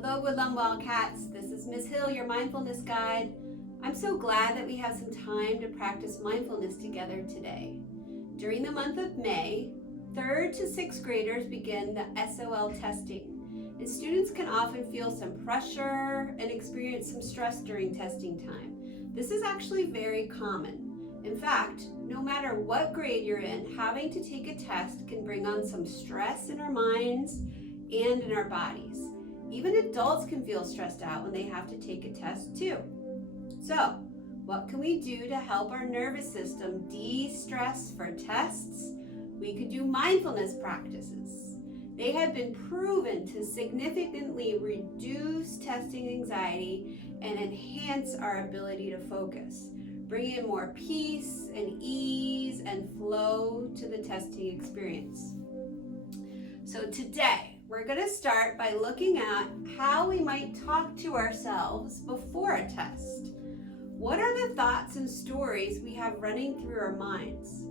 Hello, Woodlawn Wildcats. This is Ms. Hill, your mindfulness guide. I'm so glad that we have some time to practice mindfulness together today. During the month of May, 3rd to 6th graders begin the SOL testing, and students can often feel some pressure and experience some stress during testing time. This is actually very common. In fact, no matter what grade you're in, having to take a test can bring on some stress in our minds and in our bodies. Even adults can feel stressed out when they have to take a test too. So, what can we do to help our nervous system de-stress for tests? We could do mindfulness practices. They have been proven to significantly reduce testing anxiety and enhance our ability to focus, bringing in more peace and ease and flow to the testing experience. So today, we're going to start by looking at how we might talk to ourselves before a test. What are the thoughts and stories we have running through our minds?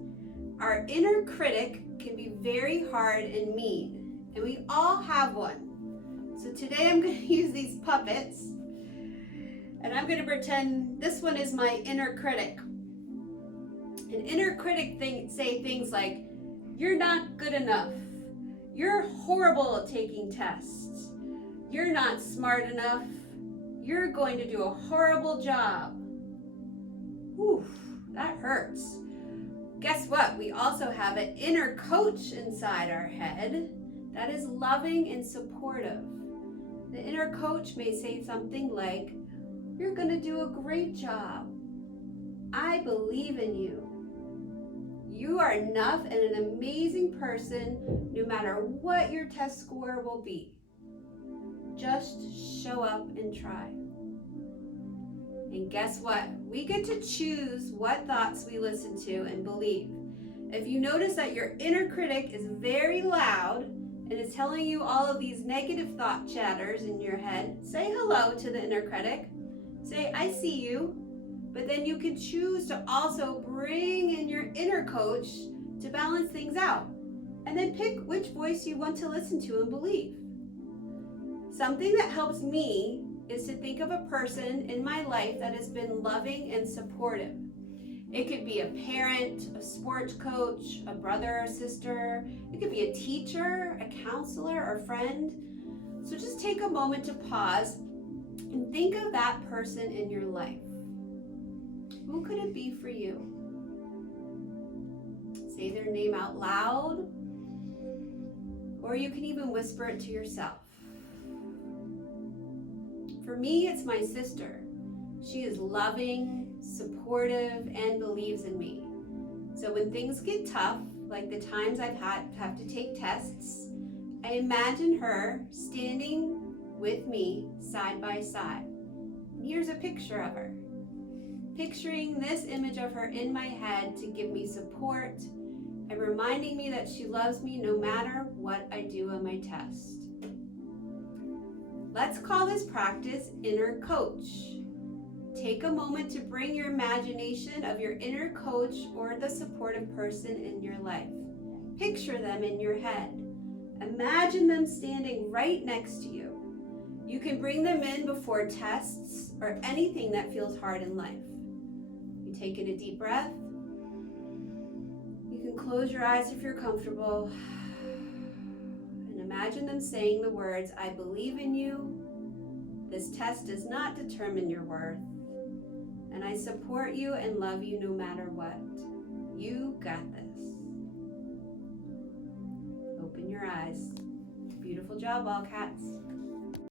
Our inner critic can be very hard and mean, and we all have one. So today I'm going to use these puppets, and I'm going to pretend this one is my inner critic. An inner critic say things like, "You're not good enough. You're horrible at taking tests. You're not smart enough. You're going to do a horrible job." Whew, that hurts. Guess what? We also have an inner coach inside our head that is loving and supportive. The inner coach may say something like, "You're going to do a great job. I believe in you. You are enough and an amazing person no matter what your test score will be. Just show up and try." And guess what? We get to choose what thoughts we listen to and believe. If you notice that your inner critic is very loud and is telling you all of these negative thought chatters in your head, say hello to the inner critic. Say, "I see you." But then you can choose to also bring in your inner coach to balance things out. And then pick which voice you want to listen to and believe. Something that helps me is to think of a person in my life that has been loving and supportive. It could be a parent, a sports coach, a brother or sister. It could be a teacher, a counselor, or friend. So just take a moment to pause and think of that person in your life. Who could it be for you? Say their name out loud, or you can even whisper it to yourself. For me, it's my sister. She is loving, supportive, and believes in me. So when things get tough, like the times I've have to take tests, I imagine her standing with me side by side. And here's a picture of her. Picturing this image of her in my head to give me support and reminding me that she loves me no matter what I do on my test. Let's call this practice inner coach. Take a moment to bring your imagination of your inner coach or the supportive person in your life. Picture them in your head. Imagine them standing right next to you. You can bring them in before tests or anything that feels hard in life. You take in a deep breath. You can close your eyes if you're comfortable. And imagine them saying the words, "I believe in you. This test does not determine your worth. And I support you and love you no matter what. You got this." Open your eyes. Beautiful job, Wildcats.